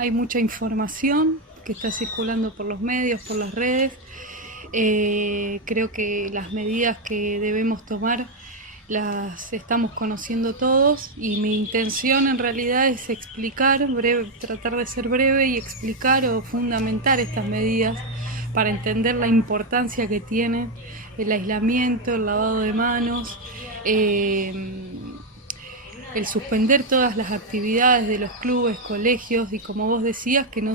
hay mucha información que está circulando por los medios, por las redes. Creo que las medidas que debemos tomar las estamos conociendo todos y mi intención en realidad es explicar, tratar de ser breve y explicar o fundamentar estas medidas para entender la importancia que tiene el aislamiento, el lavado de manos, el suspender todas las actividades de los clubes, colegios y como vos decías, que no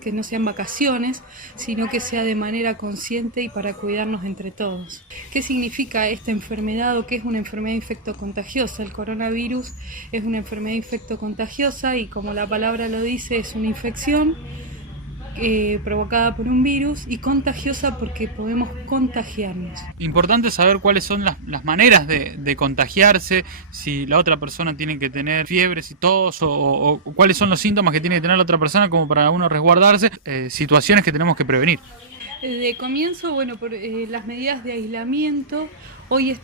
que no sean vacaciones, sino que sea de manera consciente y para cuidarnos entre todos. ¿Qué significa esta enfermedad o qué es una enfermedad infectocontagiosa? El coronavirus es una enfermedad infectocontagiosa y como la palabra lo dice, es una infección provocada por un virus y contagiosa porque podemos contagiarnos. Importante saber cuáles son las maneras de contagiarse, si la otra persona tiene que tener fiebre, si tos, o cuáles son los síntomas que tiene que tener la otra persona como para uno resguardarse, situaciones que tenemos que prevenir. De comienzo, bueno, por las medidas de aislamiento, hoy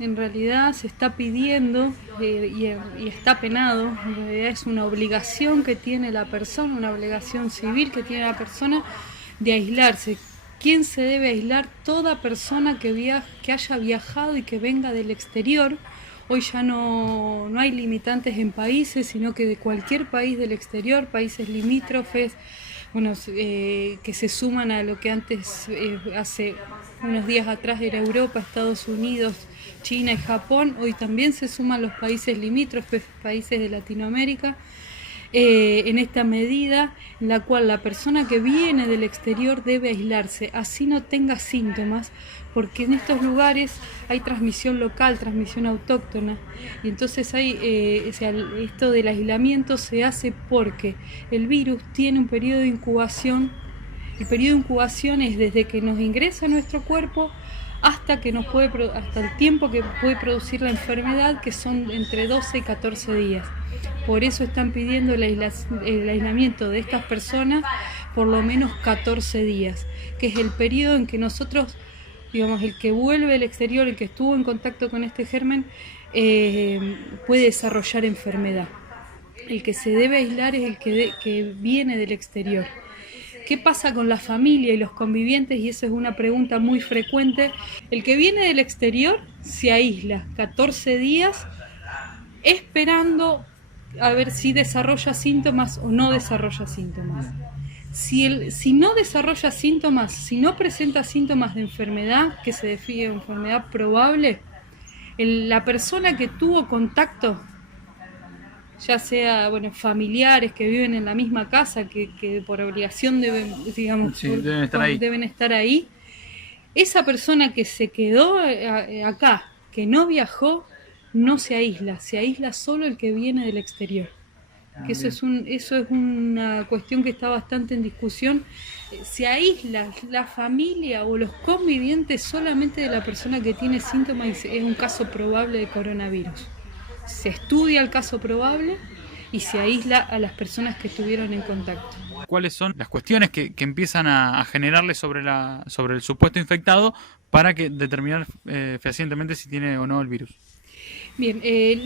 en realidad se está pidiendo y está penado, en realidad es una obligación que tiene la persona, una obligación civil que tiene la persona de aislarse. ¿Quién se debe aislar? Toda persona que haya viajado y que venga del exterior. Hoy ya no hay limitantes en países, sino que de cualquier país del exterior, países limítrofes, bueno, que se suman a lo que antes, hace unos días atrás era Europa, Estados Unidos, China y Japón, hoy también se suman los países limítrofes, países de Latinoamérica, en esta medida en la cual la persona que viene del exterior debe aislarse, así no tenga síntomas, porque en estos lugares hay transmisión local, transmisión autóctona, y entonces esto del aislamiento se hace porque el virus tiene un periodo de incubación. El periodo de incubación es desde que nos ingresa a nuestro cuerpo hasta el tiempo que puede producir la enfermedad, que son entre 12 y 14 días. Por eso están pidiendo el aislamiento de estas personas por lo menos 14 días, que es el periodo en que nosotros, digamos, el que vuelve del exterior, el que estuvo en contacto con este germen, puede desarrollar enfermedad. El que se debe aislar es el que viene del exterior. ¿Qué pasa con la familia y los convivientes? Y esa es una pregunta muy frecuente. El que viene del exterior se aísla 14 días esperando a ver si desarrolla síntomas o no desarrolla síntomas. Si no desarrolla síntomas, si no presenta síntomas de enfermedad, que se define enfermedad probable, la persona que tuvo contacto, ya sea familiares que viven en la misma casa, que por obligación deben estar ahí, esa persona que se quedó acá, que no viajó, no se aísla solo el que viene del exterior. Que eso es una cuestión que está bastante en discusión. Se aísla la familia o los convivientes solamente de la persona que tiene síntomas y es un caso probable de coronavirus. Se estudia el caso probable y se aísla a las personas que estuvieron en contacto. ¿Cuáles son las cuestiones que empiezan a generarle sobre el supuesto infectado para determinar fehacientemente si tiene o no el virus? Bien,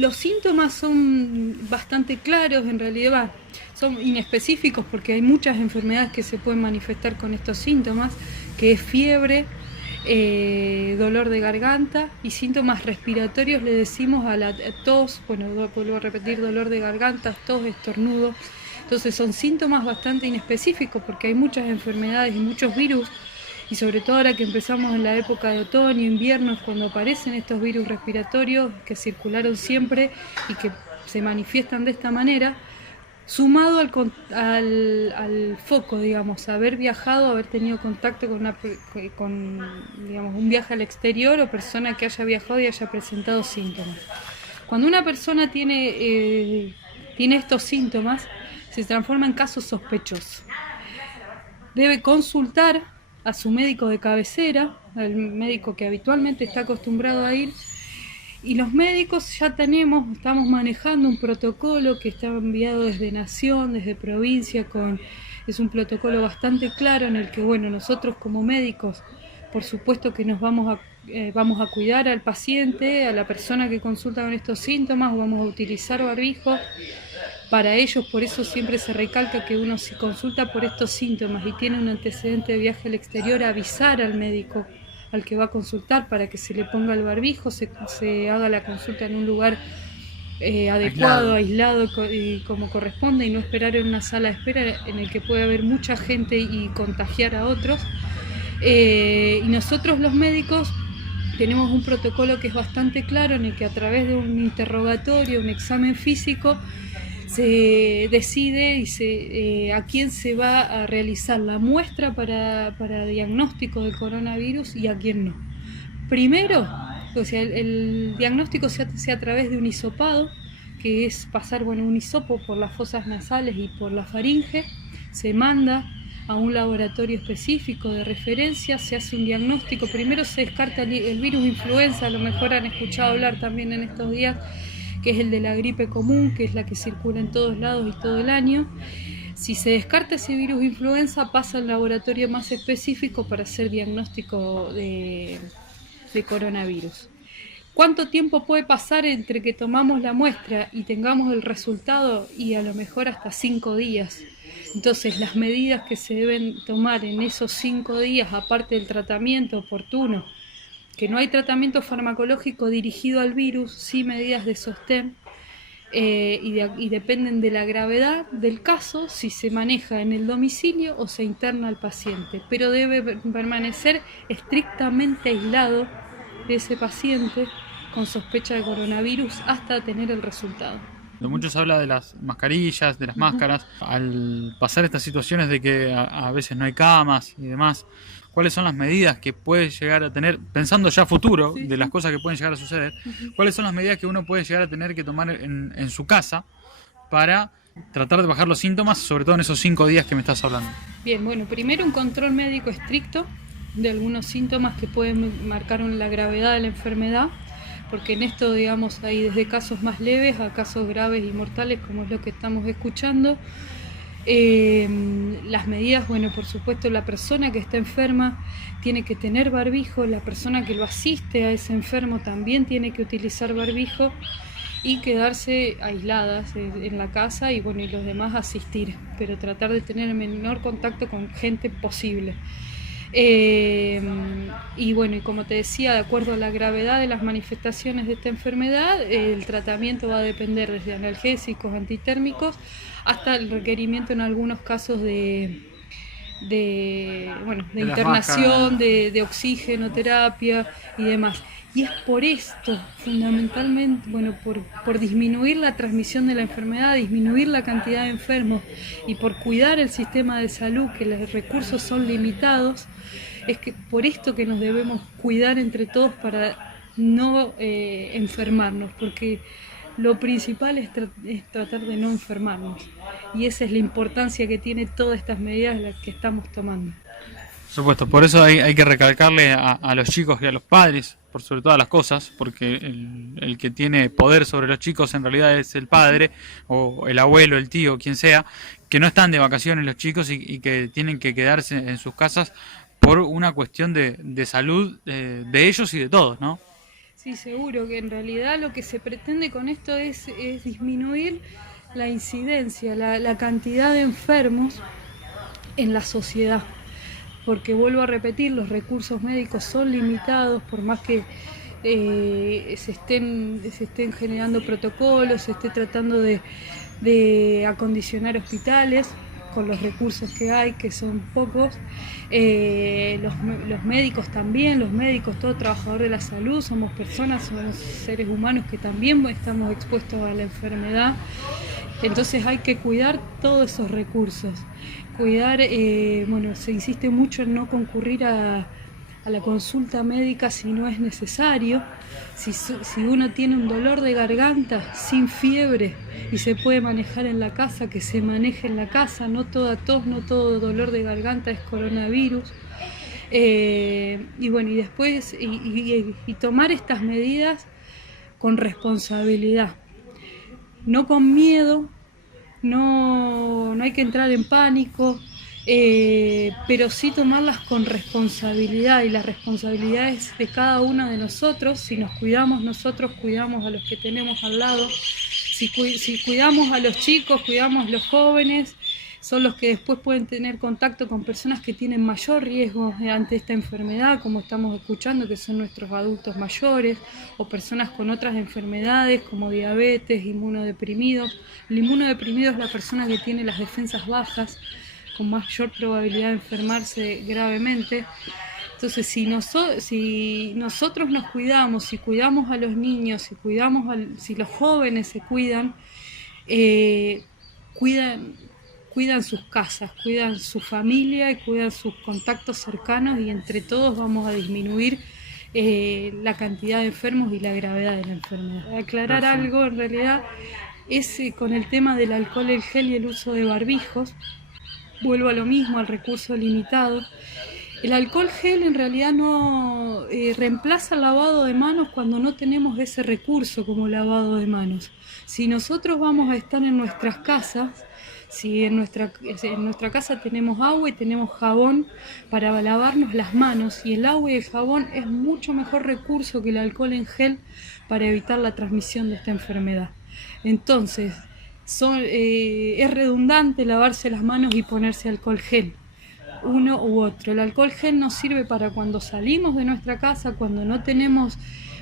los síntomas son bastante claros, en realidad son inespecíficos porque hay muchas enfermedades que se pueden manifestar con estos síntomas, que es fiebre, dolor de garganta y síntomas respiratorios, le decimos a la tos, vuelvo a repetir, dolor de garganta, tos, estornudo. Entonces son síntomas bastante inespecíficos porque hay muchas enfermedades y muchos virus, y sobre todo ahora que empezamos en la época de otoño, invierno, cuando aparecen estos virus respiratorios que circularon siempre y que se manifiestan de esta manera, sumado al foco, digamos, haber viajado, haber tenido contacto con un viaje al exterior o persona que haya viajado y haya presentado síntomas. Cuando una persona tiene estos síntomas, se transforma en caso sospechoso. Debe consultar a su médico de cabecera, al médico que habitualmente está acostumbrado a ir, y los médicos ya estamos manejando un protocolo que está enviado desde Nación, desde provincia, es un protocolo bastante claro en el que, nosotros como médicos, por supuesto que nos vamos a cuidar al paciente, a la persona que consulta con estos síntomas, vamos a utilizar barbijo, Para ellos, por eso siempre se recalca que uno, si consulta por estos síntomas y tiene un antecedente de viaje al exterior, avisar al médico al que va a consultar para que se le ponga el barbijo, se haga la consulta en un lugar adecuado, aislado y como corresponde, y no esperar en una sala de espera en el que puede haber mucha gente y contagiar a otros. Y nosotros los médicos tenemos un protocolo que es bastante claro, en el que a través de un interrogatorio, un examen físico, se decide a quién se va a realizar la muestra para diagnóstico del coronavirus y a quién no. Primero, o sea, el diagnóstico se hace a través de un hisopado, que es pasar un hisopo por las fosas nasales y por la faringe, se manda a un laboratorio específico de referencia, se hace un diagnóstico, primero se descarta el virus influenza, a lo mejor han escuchado hablar también en estos días, que es el de la gripe común, que es la que circula en todos lados y todo el año. Si se descarta ese virus influenza, pasa al laboratorio más específico para hacer diagnóstico de coronavirus. ¿Cuánto tiempo puede pasar entre que tomamos la muestra y tengamos el resultado? Y a lo mejor hasta 5 días. Entonces, las medidas que se deben tomar en esos 5 días, aparte del tratamiento oportuno, que no hay tratamiento farmacológico dirigido al virus, sí medidas de sostén, y dependen de la gravedad del caso, si se maneja en el domicilio o se interna al paciente, pero debe permanecer estrictamente aislado de ese paciente con sospecha de coronavirus hasta tener el resultado. Mucho se habla de las mascarillas, de las máscaras. Al pasar estas situaciones de que a veces no hay camas y demás, ¿cuáles son las medidas que puede llegar a tener, pensando ya a futuro, de las cosas que pueden llegar a suceder, cuáles son las medidas que uno puede llegar a tener que tomar en su casa para tratar de bajar los síntomas, sobre todo en esos 5 días que me estás hablando? Bien, bueno, primero un control médico estricto de algunos síntomas que pueden marcar la gravedad de la enfermedad, porque en esto, digamos, hay desde casos más leves a casos graves y mortales, como es lo que estamos escuchando. Las medidas, bueno, por supuesto, la persona que está enferma tiene que tener barbijo, la persona que lo asiste a ese enfermo también tiene que utilizar barbijo y quedarse aisladas en la casa y los demás asistir, pero tratar de tener el menor contacto con gente posible. Y como te decía, de acuerdo a la gravedad de las manifestaciones de esta enfermedad, el tratamiento va a depender desde analgésicos, antitérmicos, hasta el requerimiento en algunos casos de internación, de oxigenoterapia y demás. Y es por esto, fundamentalmente, por disminuir la transmisión de la enfermedad, disminuir la cantidad de enfermos y por cuidar el sistema de salud, que los recursos son limitados, es que por esto que nos debemos cuidar entre todos para no enfermarnos, porque lo principal es tratar de no enfermarnos, y esa es la importancia que tiene todas estas medidas las que estamos tomando. Por supuesto, por eso hay que recalcarle a los chicos y a los padres, por sobre todas las cosas, porque el que tiene poder sobre los chicos en realidad es el padre, o el abuelo, el tío, quien sea, que no están de vacaciones los chicos y que tienen que quedarse en sus casas por una cuestión de salud de ellos y de todos, ¿no? Sí, seguro que en realidad lo que se pretende con esto es disminuir la incidencia, la cantidad de enfermos en la sociedad. Porque vuelvo a repetir, los recursos médicos son limitados, por más que se estén generando protocolos, se esté tratando de acondicionar hospitales con los recursos que hay, que son pocos. Los médicos también, todo trabajador de la salud, somos personas, somos seres humanos que también estamos expuestos a la enfermedad. Entonces hay que cuidar todos esos recursos. Cuidar, se insiste mucho en no concurrir a la consulta médica si no es necesario. Si uno tiene un dolor de garganta sin fiebre y se puede manejar en la casa, que se maneje en la casa. No toda tos, no todo dolor de garganta es coronavirus. Y después tomar estas medidas con responsabilidad, no con miedo. No hay que entrar en pánico, pero sí tomarlas con responsabilidad, y la responsabilidad es de cada uno de nosotros. Si nos cuidamos nosotros, cuidamos a los que tenemos al lado. Si cuidamos a los chicos, cuidamos a los jóvenes, son los que después pueden tener contacto con personas que tienen mayor riesgo ante esta enfermedad, como estamos escuchando, que son nuestros adultos mayores o personas con otras enfermedades como diabetes, inmunodeprimidos. El inmunodeprimido es la persona que tiene las defensas bajas, con mayor probabilidad de enfermarse gravemente. Entonces, si nosotros nos cuidamos, si cuidamos a los niños, si los jóvenes se cuidan, cuidan sus casas, cuidan su familia y cuidan sus contactos cercanos, y entre todos vamos a disminuir la cantidad de enfermos y la gravedad de la enfermedad. Aclarar Perfecto. algo, en realidad, es con el tema del alcohol en gel y el uso de barbijos. Vuelvo a lo mismo, al recurso limitado. El alcohol gel en realidad no reemplaza el lavado de manos cuando no tenemos ese recurso como lavado de manos. Si nosotros vamos a estar en nuestras casas, si en nuestra casa tenemos agua y tenemos jabón para lavarnos las manos, y el agua y el jabón es mucho mejor recurso que el alcohol en gel para evitar la transmisión de esta enfermedad. Entonces, es redundante lavarse las manos y ponerse alcohol gel, uno u otro. El alcohol gel nos sirve para cuando salimos de nuestra casa, cuando no tenemos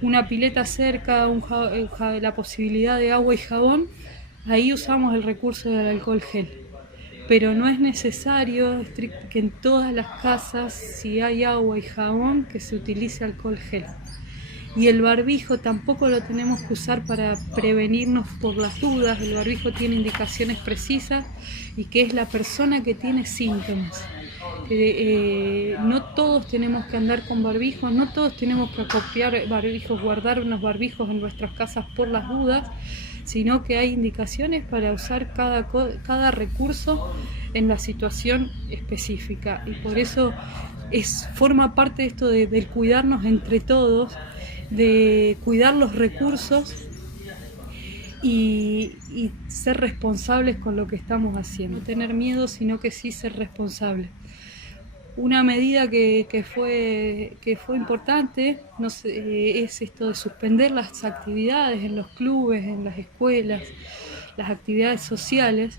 una pileta cerca, la posibilidad de agua y jabón, ahí usamos el recurso del alcohol gel. Pero no es necesario que en todas las casas, si hay agua y jabón, que se utilice alcohol gel. Y el barbijo tampoco lo tenemos que usar para prevenirnos por las dudas. El barbijo tiene indicaciones precisas, y que es la persona que tiene síntomas. No todos tenemos que andar con barbijos, no todos tenemos que acopiar barbijos, guardar unos barbijos en nuestras casas por las dudas, sino que hay indicaciones para usar cada recurso en la situación específica. Y por eso forma parte de esto del cuidarnos entre todos, de cuidar los recursos y ser responsables con lo que estamos haciendo. No tener miedo, sino que sí ser responsables. Una medida que fue importante es esto de suspender las actividades en los clubes, en las escuelas, las actividades sociales,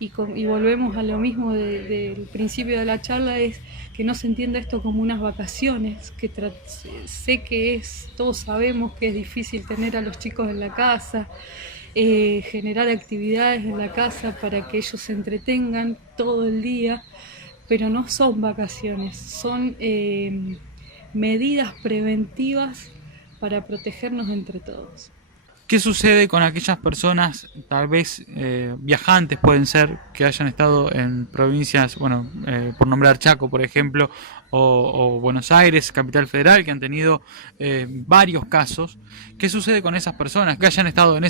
y volvemos a lo mismo del principio de la charla, es que no se entienda esto como unas vacaciones, que sé que todos sabemos que es difícil tener a los chicos en la casa, generar actividades en la casa para que ellos se entretengan todo el día, pero no son vacaciones, son medidas preventivas para protegernos entre todos. ¿Qué sucede con aquellas personas, tal vez viajantes pueden ser, que hayan estado en provincias, bueno, por nombrar Chaco, por ejemplo, o Buenos Aires, capital federal, que han tenido varios casos? ¿Qué sucede con esas personas que hayan estado en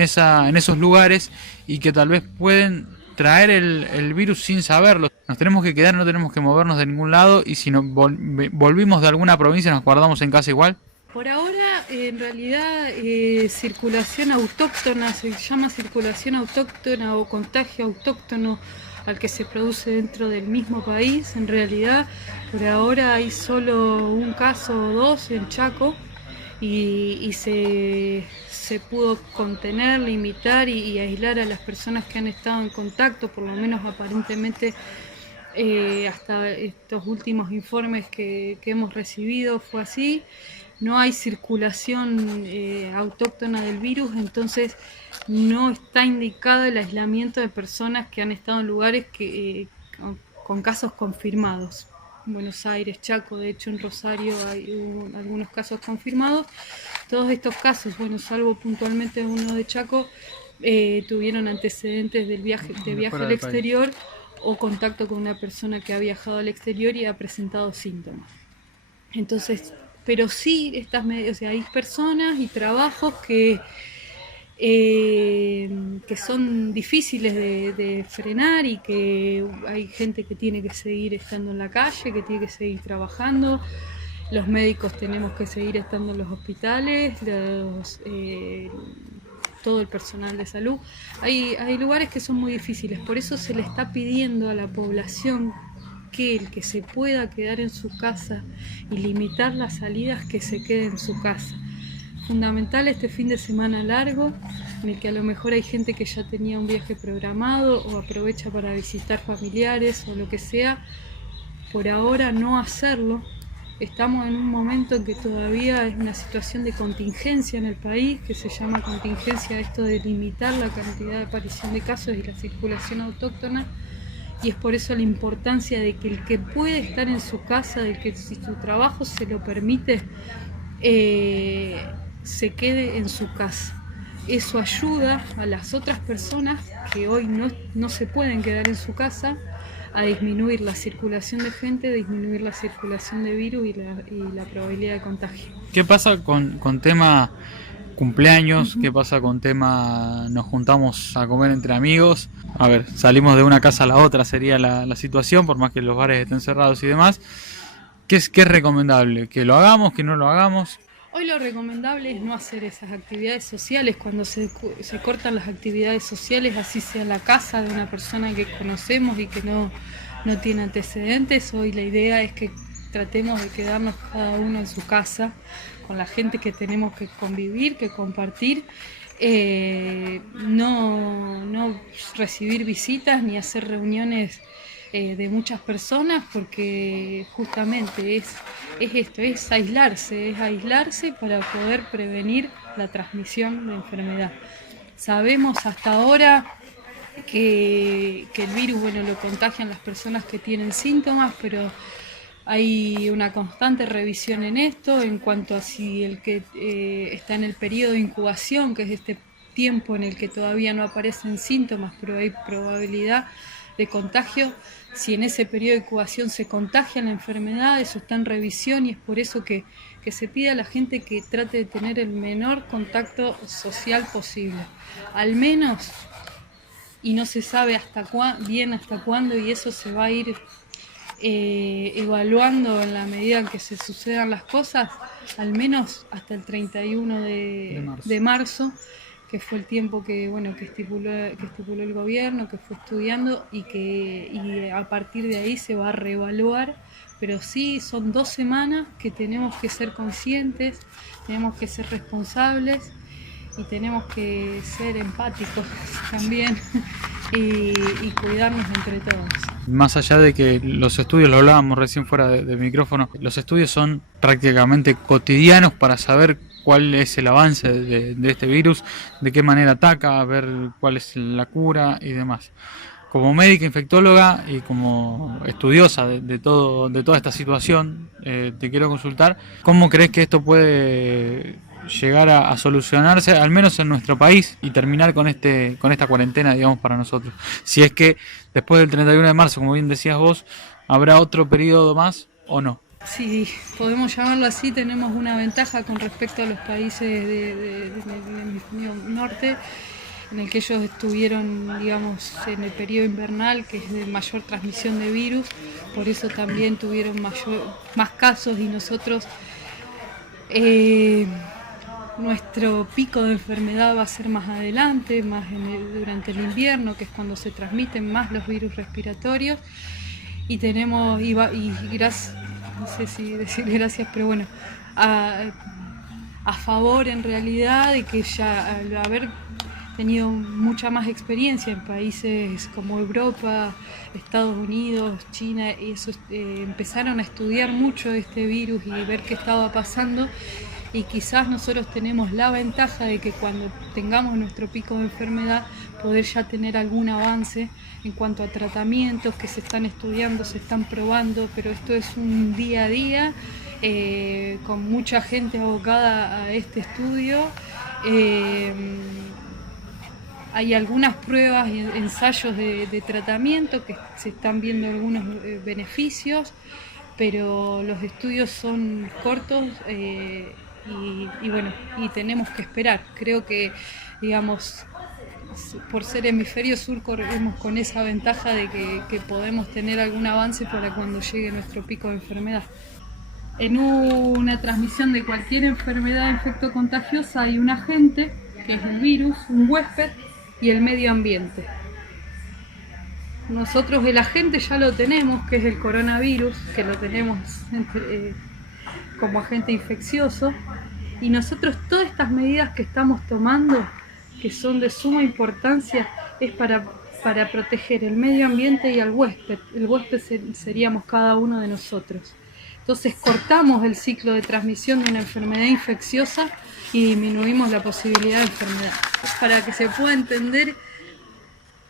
esos lugares y que tal vez pueden traer el virus sin saberlo? Nos tenemos que quedar, no tenemos que movernos de ningún lado, y si nos volvimos de alguna provincia, nos guardamos en casa igual. Por ahora, en realidad, circulación autóctona, se llama circulación autóctona o contagio autóctono al que se produce dentro del mismo país. En realidad, por ahora hay solo un caso o dos en Chaco, y se pudo contener, limitar y aislar a las personas que han estado en contacto, por lo menos aparentemente. Hasta estos últimos informes que hemos recibido fue así. No hay circulación autóctona del virus, entonces no está indicado el aislamiento de personas que han estado en lugares con casos confirmados. En Buenos Aires, Chaco, de hecho en Rosario hay algunos casos confirmados. Todos estos casos, bueno, salvo puntualmente uno de Chaco, tuvieron antecedentes de viaje al exterior o contacto con una persona que ha viajado al exterior y ha presentado síntomas. Entonces, pero sí, o sea, hay personas y trabajos que son difíciles de frenar, y que hay gente que tiene que seguir estando en la calle, que tiene que seguir trabajando. Los médicos tenemos que seguir estando en los hospitales, todo el personal de salud. Hay lugares que son muy difíciles, por eso se le está pidiendo a la población que el que se pueda quedar en su casa y limitar las salidas, que se quede en su casa. fundamental este fin de semana largo, en el que a lo mejor hay gente que ya tenía un viaje programado o aprovecha para visitar familiares o lo que sea, por ahora no hacerlo. Estamos en un momento en que todavía es una situación de contingencia en el país, que se llama contingencia esto de limitar la cantidad de aparición de casos y la circulación autóctona, y es por eso la importancia de que el que puede estar en su casa, de que si su trabajo se lo permite, se quede en su casa. Eso ayuda a las otras personas que hoy no se pueden quedar en su casa a disminuir la circulación de gente, disminuir la circulación de virus y la probabilidad de contagio. ¿Qué pasa con tema cumpleaños? ¿Qué pasa con tema nos juntamos a comer entre amigos? A ver, salimos de una casa a la otra sería la situación, por más que los bares estén cerrados y demás. ¿Qué es recomendable? ¿Que lo hagamos, que no lo hagamos? Hoy lo recomendable es no hacer esas actividades sociales. Cuando se cortan las actividades sociales, así sea la casa de una persona que conocemos y que no tiene antecedentes, hoy la idea es que tratemos de quedarnos cada uno en su casa, con la gente que tenemos que convivir, que compartir, no recibir visitas ni hacer reuniones de muchas personas, porque justamente es esto, es aislarse para poder prevenir la transmisión de enfermedad. Sabemos hasta ahora que el virus, lo contagian las personas que tienen síntomas, pero hay una constante revisión en esto en cuanto a si el que está en el periodo de incubación, que es este tiempo en el que todavía no aparecen síntomas, pero hay probabilidad de contagio, si en ese periodo de incubación se contagia la enfermedad, eso está en revisión, y es por eso que se pide a la gente que trate de tener el menor contacto social posible, al menos, y no se sabe hasta cuándo, y eso se va a ir evaluando en la medida en que se sucedan las cosas, al menos hasta el 31 de marzo, que fue el tiempo que estipuló el gobierno, que fue estudiando, y a partir de ahí se va a reevaluar. Pero sí, son 2 semanas que tenemos que ser conscientes, tenemos que ser responsables y tenemos que ser empáticos también y cuidarnos entre todos. Más allá de que los estudios, lo hablábamos recién fuera de micrófono, los estudios son prácticamente cotidianos para saber cuál es el avance de este virus, de qué manera ataca, ver cuál es la cura y demás. Como médica infectóloga y como estudiosa de toda esta situación, te quiero consultar, ¿cómo crees que esto puede llegar a solucionarse, al menos en nuestro país, y terminar con esta cuarentena, digamos, para nosotros? Si es que después del 31 de marzo, como bien decías vos, ¿habrá otro periodo más o no? Sí, podemos llamarlo así, tenemos una ventaja con respecto a los países del hemisferio norte, en el que ellos estuvieron, digamos, en el periodo invernal, que es de mayor transmisión de virus, por eso también tuvieron más casos, y nosotros, nuestro pico de enfermedad va a ser más adelante, durante el invierno, que es cuando se transmiten más los virus respiratorios, y tenemos, no sé si decir gracias, pero a favor en realidad de que ya al haber tenido mucha más experiencia en países como Europa, Estados Unidos, China, y eso, empezaron a estudiar mucho este virus y ver qué estaba pasando, y quizás nosotros tenemos la ventaja de que cuando tengamos nuestro pico de enfermedad poder ya tener algún avance en cuanto a tratamientos que se están estudiando, se están probando, pero esto es un día a día, con mucha gente abocada a este estudio. Hay algunas pruebas y ensayos de tratamiento que se están viendo algunos beneficios, pero los estudios son cortos, y tenemos que esperar. Creo que, digamos, por ser hemisferio sur corremos con esa ventaja de que podemos tener algún avance para cuando llegue nuestro pico de enfermedad. En una transmisión de cualquier enfermedad infectocontagiosa hay un agente, que es el virus, un huésped, y el medio ambiente. Nosotros el agente ya lo tenemos, que es el coronavirus, que lo tenemos como agente infeccioso, Y nosotros todas estas medidas que estamos tomando, que son de suma importancia, es para proteger el medio ambiente y al huésped. El huésped seríamos cada uno de nosotros. Entonces cortamos el ciclo de transmisión de una enfermedad infecciosa y disminuimos la posibilidad de enfermedad. Para que se pueda entender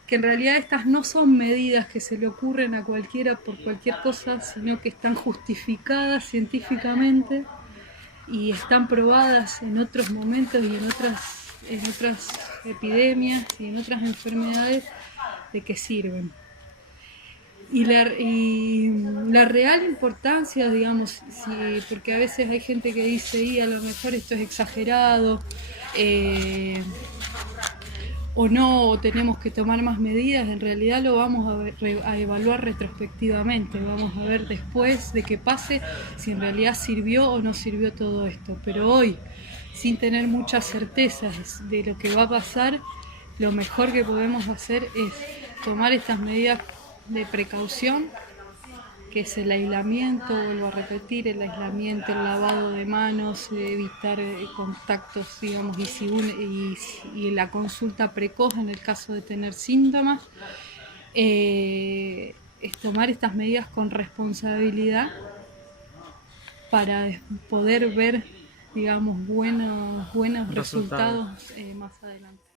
que en realidad estas no son medidas que se le ocurren a cualquiera por cualquier cosa, sino que están justificadas científicamente y están probadas en otros momentos y en otras epidemias y en otras enfermedades de que sirven. Y la real importancia, digamos, porque a veces hay gente que dice, y a lo mejor esto es exagerado, o no, o tenemos que tomar más medidas, en realidad lo vamos a evaluar retrospectivamente, vamos a ver después de que pase si en realidad sirvió o no sirvió todo esto. Pero hoy, sin tener muchas certezas de lo que va a pasar, lo mejor que podemos hacer es tomar estas medidas de precaución, que es el aislamiento, vuelvo a repetir, el aislamiento, el lavado de manos, evitar contactos, digamos, y la consulta precoz en el caso de tener síntomas, es tomar estas medidas con responsabilidad para poder ver, digamos, buenos resultados más adelante.